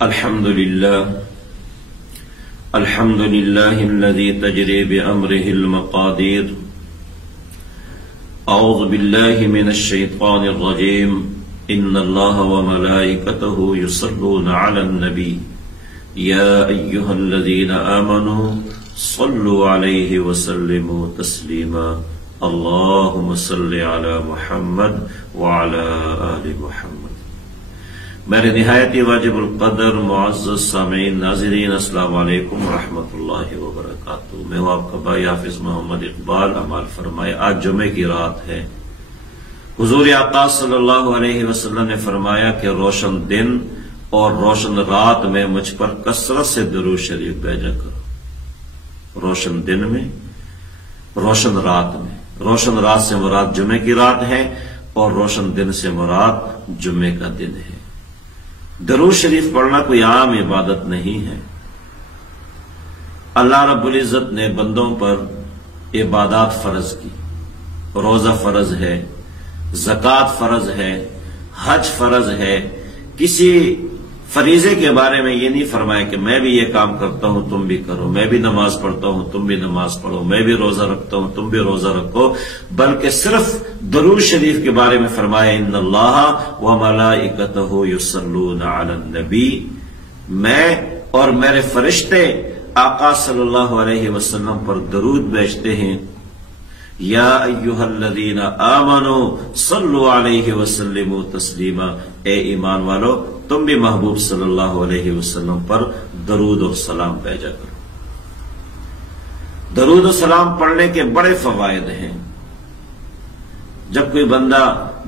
الحمد لله الذي تجري بأمره المقادير. أعوذ بالله من الشيطان الرجيم. إن الله وملائكته يصلون على النبي يا أيها الذين آمنوا صلوا عليه وسلموا تسليما. اللهم صل على محمد وعلى آل محمد. میرے نہایتی واجب القدر معزز سامعین ناظرین، السلام علیکم ورحمۃ اللہ وبرکاتہ. میں ہوں آپ کا بھائی حافظ محمد اقبال. عمال فرمائے آج جمعے کی رات ہے. حضور آقا صلی اللہ علیہ وسلم نے فرمایا کہ روشن دن اور روشن رات میں مجھ پر کثرت سے درود شریف بھیجا کرو. روشن دن میں، روشن رات میں. روشن رات سے مراد جمعے کی رات ہے اور روشن دن سے مراد جمعے کا دن ہے. درود شریف پڑھنا کوئی عام عبادت نہیں ہے. اللہ رب العزت نے بندوں پر عبادات فرض کی. روزہ فرض ہے، زکوٰۃ فرض ہے، حج فرض ہے. کسی فریضے کے بارے میں یہ نہیں فرمایا کہ میں بھی یہ کام کرتا ہوں تم بھی کرو، میں بھی نماز پڑھتا ہوں تم بھی نماز پڑھو، میں بھی روزہ رکھتا ہوں تم بھی روزہ رکھو، بلکہ صرف درود شریف کے بارے میں فرمایا ان اللہ وملائکتہ یصلون علی النبی. میں اور میرے فرشتے آقا صلی اللہ علیہ وسلم پر درود بھیجتے ہیں. یا ایھا الذین آمنوا صلوا علیہ وسلموا تسلیما. اے ایمان والو، تم بھی محبوب صلی اللہ علیہ وسلم پر درود اور سلام بھیجا کرو. درود و سلام پڑھنے کے بڑے فوائد ہیں. جب کوئی بندہ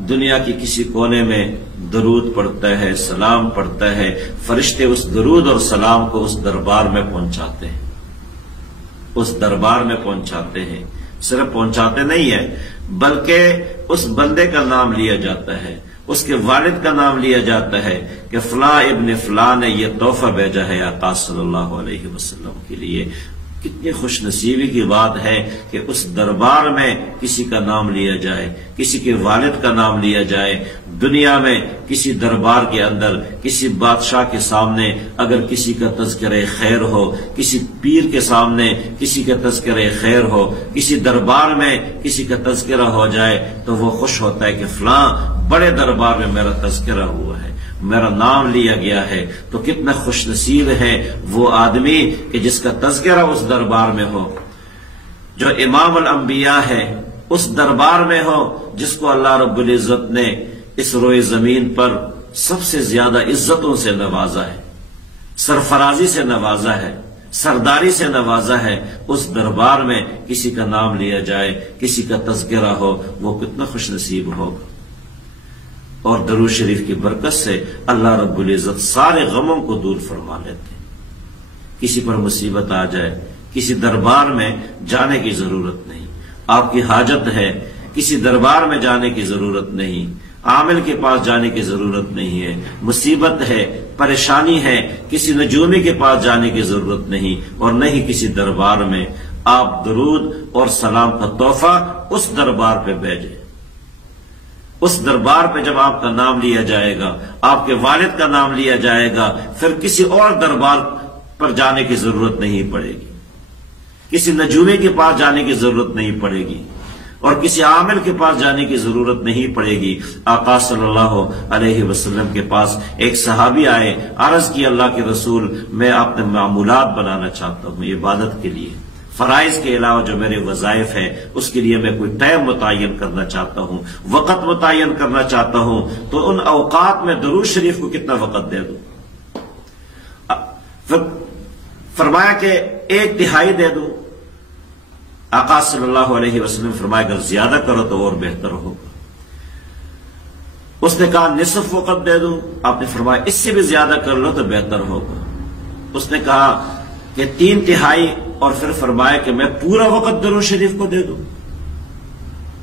دنیا کی کسی کونے میں درود پڑھتا ہے، سلام پڑھتا ہے، فرشتے اس درود اور سلام کو اس دربار میں پہنچاتے ہیں. اس دربار میں پہنچاتے ہیں. صرف پہنچاتے نہیں ہیں بلکہ اس بندے کا نام لیا جاتا ہے، اس کے والد کا نام لیا جاتا ہے کہ فلاں ابن فلاں نے یہ تحفہ بھیجا ہے آقا صلی اللہ علیہ وسلم کے لیے. کتنی خوش نصیبی کی بات ہے کہ اس دربار میں کسی کا نام لیا جائے، کسی کے والد کا نام لیا جائے. دنیا میں کسی دربار کے اندر کسی بادشاہ کے سامنے اگر کسی کا تذکرہ خیر ہو، کسی پیر کے سامنے کسی کا تذکرہ خیر ہو، کسی دربار میں کسی کا تذکرہ ہو جائے تو وہ خوش ہوتا ہے کہ فلاں بڑے دربار میں میرا تذکرہ ہوا ہے، میرا نام لیا گیا ہے. تو کتنا خوش نصیب ہے وہ آدمی کہ جس کا تذکرہ اس دربار میں ہو، جو امام الانبیاء ہے اس دربار میں ہو، جس کو اللہ رب العزت نے اس روئے زمین پر سب سے زیادہ عزتوں سے نوازا ہے، سرفرازی سے نوازا ہے، سرداری سے نوازا ہے. اس دربار میں کسی کا نام لیا جائے، کسی کا تذکرہ ہو، وہ کتنا خوش نصیب ہوگا. اور درود شریف کی برکت سے اللہ رب العزت سارے غموں کو دور فرما لیتے ہیں. کسی پر مصیبت آ جائے، کسی دربار میں جانے کی ضرورت نہیں. آپ کی حاجت ہے، کسی دربار میں جانے کی ضرورت نہیں، عامل کے پاس جانے کی ضرورت نہیں ہے. مصیبت ہے، پریشانی ہے، کسی نجومی کے پاس جانے کی ضرورت نہیں، اور نہ ہی کسی دربار میں. آپ درود اور سلام کا تحفہ اس دربار پہ بھیجیں. اس دربار پہ جب آپ کا نام لیا جائے گا، آپ کے والد کا نام لیا جائے گا، پھر کسی اور دربار پر جانے کی ضرورت نہیں پڑے گی، کسی نجومی کے پاس جانے کی ضرورت نہیں پڑے گی، اور کسی عامل کے پاس جانے کی ضرورت نہیں پڑے گی. آقا صلی اللہ علیہ وسلم کے پاس ایک صحابی آئے، عرض کی اللہ کے رسول میں اپنے معمولات بنانا چاہتا ہوں عبادت کے لیے، فرائض کے علاوہ جو میرے وظائف ہیں اس کے لیے میں کوئی ٹائم متعین کرنا چاہتا ہوں، وقت متعین کرنا چاہتا ہوں، تو ان اوقات میں درود شریف کو کتنا وقت دے دوں؟ فرمایا کہ 1/3 دے دوں. آقا صلی اللہ علیہ وسلم فرمایا اگر زیادہ کرو تو اور بہتر ہوگا. اس نے کہا نصف وقت دے دوں. آپ نے فرمایا اس سے بھی زیادہ کر لو تو بہتر ہوگا. اس نے کہا کہ 3/3، اور پھر فرمایا کہ میں پورا وقت درود شریف کو دے دوں.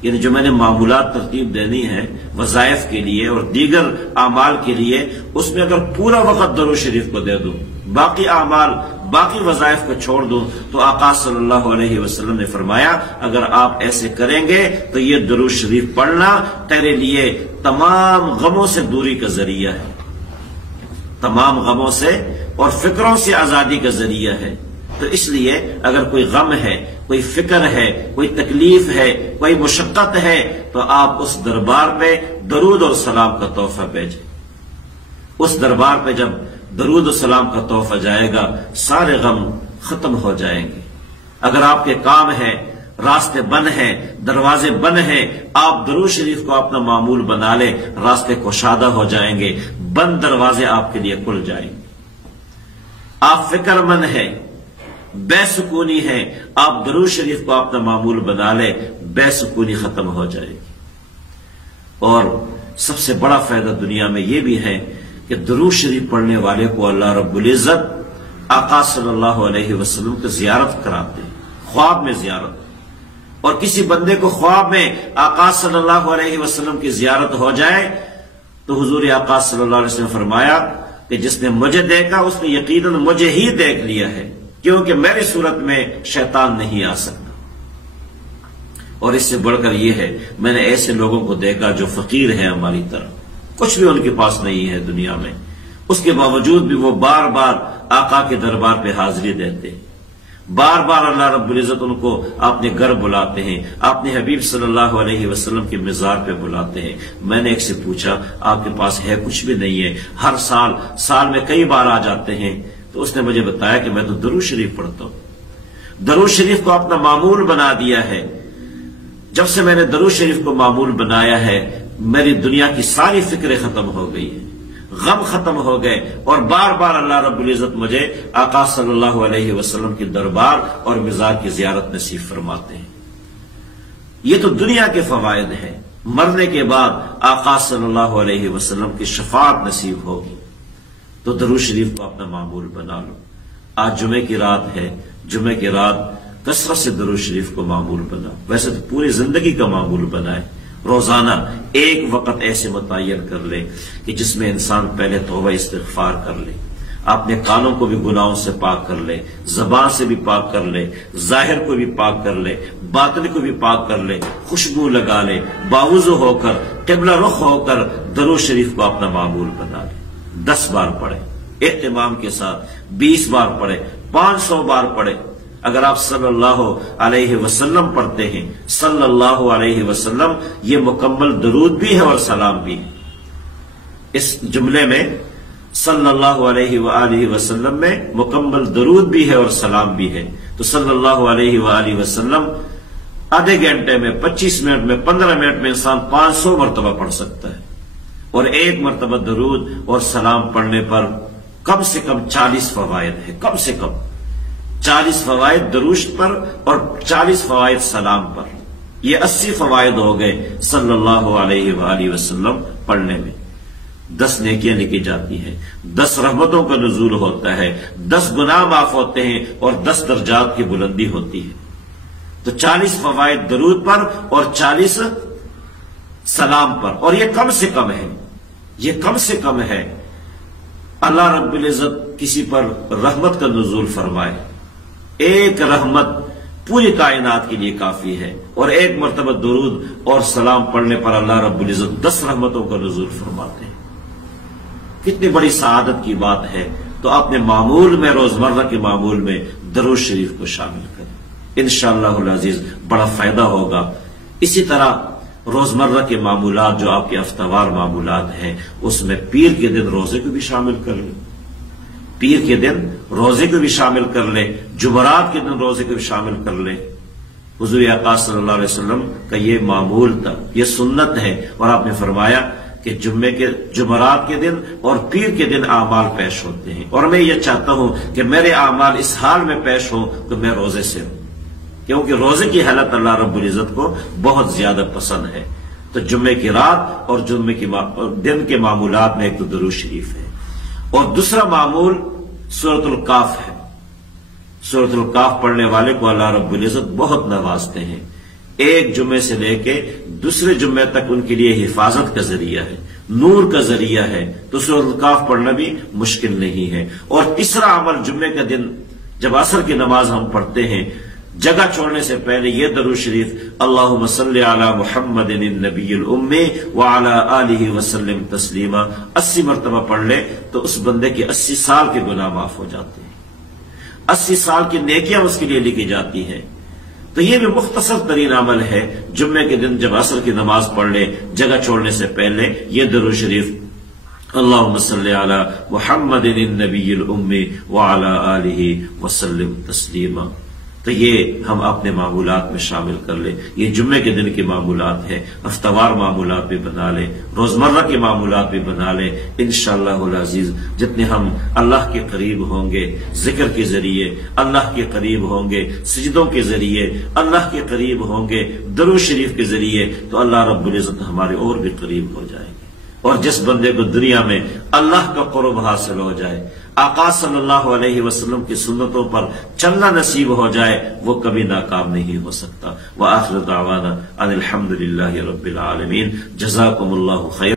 یعنی جو میں نے معمولات ترتیب دینی ہے وظائف کے لیے اور دیگر اعمال کے لیے، اس میں اگر پورا وقت درود شریف کو دے دوں، باقی اعمال باقی وظائف کو چھوڑ دوں، تو آقا صلی اللہ علیہ وسلم نے فرمایا اگر آپ ایسے کریں گے تو یہ درود شریف پڑھنا تیرے لیے تمام غموں سے دوری کا ذریعہ ہے. تمام غموں سے اور فکروں سے آزادی کا ذریعہ ہے۔ تو اس لیے اگر کوئی غم ہے، کوئی فکر ہے، کوئی تکلیف ہے، کوئی مشقت ہے، تو آپ اس دربار پہ درود اور سلام کا تحفہ بھیجیں۔ اس دربار پہ جب درود و سلام کا تحفہ جائے گا، سارے غم ختم ہو جائیں گے۔ اگر آپ کے کام ہے، راستے بند ہیں، دروازے بند ہیں، آپ درود شریف کو اپنا معمول بنا لیں، راستے کشادہ ہو جائیں گے، بند دروازے آپ کے لیے کھل جائیں گے۔ آپ فکر مند ہیں، بے سکونی ہے، آپ درود شریف کو اپنا معمول بنا لیں، بے سکونی ختم ہو جائے گی۔ اور سب سے بڑا فائدہ دنیا میں یہ بھی ہے کہ درود شریف پڑھنے والے کو اللہ رب العزت آقا صلی اللہ علیہ وسلم کی زیارت کراتے ہیں، خواب میں زیارت۔ اور کسی بندے کو خواب میں آقا صلی اللہ علیہ وسلم کی زیارت ہو جائے تو حضور آقا صلی اللہ علیہ وسلم نے فرمایا کہ جس نے مجھے دیکھا اس نے یقیناً مجھے ہی دیکھ لیا ہے، کیونکہ میری صورت میں شیطان نہیں آ سکتا۔ اور اس سے بڑھ کر یہ ہے، میں نے ایسے لوگوں کو دیکھا جو فقیر ہیں ہماری طرح، کچھ بھی ان کے پاس نہیں ہے دنیا میں، اس کے باوجود بھی وہ بار بار آقا کے دربار پہ حاضری دیتے ہیں، بار بار اللہ رب العزت ان کو اپنے گھر بلاتے ہیں، اپنے حبیب صلی اللہ علیہ وسلم کے مزار پہ بلاتے ہیں۔ میں نے ایک سے پوچھا آپ کے پاس ہے؟ کچھ بھی نہیں ہے، ہر سال میں کئی بار آ جاتے ہیں۔ تو اس نے مجھے بتایا کہ میں تو درود شریف پڑھتا ہوں، درود شریف کو اپنا معمول بنا دیا ہے۔ جب سے میں نے درود شریف کو معمول بنایا ہے، میری دنیا کی ساری فکریں ختم ہو گئی ہیں، غم ختم ہو گئے، اور بار بار اللہ رب العزت مجھے آقا صلی اللہ علیہ وسلم کی دربار اور مزار کی زیارت نصیب فرماتے ہیں۔ یہ تو دنیا کے فوائد ہیں۔ مرنے کے بعد آقا صلی اللہ علیہ وسلم کی شفاعت نصیب ہوگی۔ تو درود شریف کو اپنا معمول بنا لو۔ آج جمعے کی رات ہے، جمعے کی رات کثرت سے درود شریف کو معمول بنا، ویسے تو پوری زندگی کا معمول بنائے۔ روزانہ ایک وقت ایسے متعین کر لے کہ جس میں انسان پہلے توبہ استغفار کر لے، اپنے کانوں کو بھی گناہوں سے پاک کر لے، زبان سے بھی پاک کر لے، ظاہر کو بھی پاک کر لے، باطن کو بھی پاک کر لے، خوشبو لگا لے، باوضو ہو کر قبلہ رخ ہو کر درود شریف کو اپنا معمول بنا لے۔ 10 بار پڑھے اہتمام کے ساتھ، 20 بار پڑھے، 500 بار پڑھے۔ اگر آپ صلی اللہ علیہ وسلم پڑھتے ہیں، صلی اللہ علیہ وسلم، یہ مکمل درود بھی ہے اور سلام بھی ہے۔ اس جملے میں صلی اللہ علیہ وآلہ وسلم میں مکمل درود بھی ہے اور سلام بھی ہے۔ تو صلی اللہ علیہ وآلہ وسلم آدھے گھنٹے میں، 25 منٹ میں، 15 منٹ میں انسان 500 مرتبہ پڑھ سکتا ہے۔ اور ایک مرتبہ درود اور سلام پڑھنے پر کم سے کم 40 فوائد ہے، کم سے کم 40 فوائد درود پر اور 40 فوائد سلام پر۔ یہ 80 فوائد ہو گئے صلی اللہ علیہ وآلہ وسلم پڑھنے میں۔ 10 نیکیاں لکھی جاتی ہیں، 10 رحمتوں کا نزول ہوتا ہے، 10 گناہ معاف ہوتے ہیں اور 10 درجات کی بلندی ہوتی ہے۔ تو 40 فوائد درود پر اور 40 سلام پر، اور یہ کم سے کم ہے، یہ کم سے کم ہے۔ اللہ رب العزت کسی پر رحمت کا نزول فرمائے، ایک رحمت پوری کائنات کے لیے کافی ہے، اور ایک مرتبہ درود اور سلام پڑھنے پر اللہ رب العزت 10 رحمتوں کا نزول فرماتے ہیں۔ کتنی بڑی سعادت کی بات ہے۔ تو اپنے معمول میں، روزمرہ کے معمول میں درود شریف کو شامل کریں، انشاءاللہ العزیز بڑا فائدہ ہوگا۔ اسی طرح روزمرہ کے معمولات جو آپ کے ہفتہ وار معمولات ہیں، اس میں پیر کے دن روزے کو بھی شامل کر لیں، پیر کے دن روزے کو بھی شامل کر لیں، جمعرات کے دن روزے کو بھی شامل کر لیں۔ حضور آقا صلی اللہ علیہ وسلم کا یہ معمول تھا، یہ سنت ہے، اور آپ نے فرمایا کہ جمعرات کے دن اور پیر کے دن اعمال پیش ہوتے ہیں، اور میں یہ چاہتا ہوں کہ میرے اعمال اس حال میں پیش ہوں کہ میں روزے سے ہوں، کیونکہ روزے کی حالت اللہ رب العزت کو بہت زیادہ پسند ہے۔ تو جمعے کی رات اور جمعے کے دن کے معمولات میں ایک تو درود شریف ہے، اور دوسرا معمول سورۃ الکاف ہے۔ سورۃ الکاف پڑھنے والے کو اللہ رب العزت بہت نوازتے ہیں، ایک جمعے سے لے کے دوسرے جمعے تک ان کے لیے حفاظت کا ذریعہ ہے، نور کا ذریعہ ہے۔ تو سورۃ الکاف پڑھنا بھی مشکل نہیں ہے۔ اور تیسرا عمل جمعے کا دن جب عصر کی نماز ہم پڑھتے ہیں، جگہ چھوڑنے سے پہلے یہ درود شریف اللہم صلی علی محمد النبی الامی وعلی آلہ وسلم تسلیما 80 مرتبہ پڑھ لے تو اس بندے کے 80 سال کے گناہ معاف ہو جاتے ہیں، 80 سال کی نیکیاں اس کے لیے لکھی جاتی ہیں۔ تو یہ بھی مختصر ترین عمل ہے، جمعے کے دن جب عصر کی نماز پڑھ لے جگہ چھوڑنے سے پہلے یہ درود شریف اللہم صلی علی محمد النبی الامی وعلی آلہ وسلم تسلیما۔ تو یہ ہم اپنے معمولات میں شامل کر لیں، یہ جمعے کے دن کے معمولات ہیں، ہفتہ وار معمولات بھی بنا لیں، روزمرہ کے معمولات بھی بنا لیں۔ انشاءاللہ العزیز جتنے ہم اللہ کے قریب ہوں گے ذکر کے ذریعے، اللہ کے قریب ہوں گے سجدوں کے ذریعے، اللہ کے قریب ہوں گے درود شریف کے ذریعے، تو اللہ رب العزت ہمارے اور بھی قریب ہو جائیں گے۔ اور جس بندے کو دنیا میں اللہ کا قرب حاصل ہو جائے، آقا صلی اللہ علیہ وسلم کی سنتوں پر چلنا نصیب ہو جائے، وہ کبھی ناکام نہیں ہو سکتا۔ وآخر دعوانا ان الحمد للہ رب العالمین۔ جزاکم اللہ خیر۔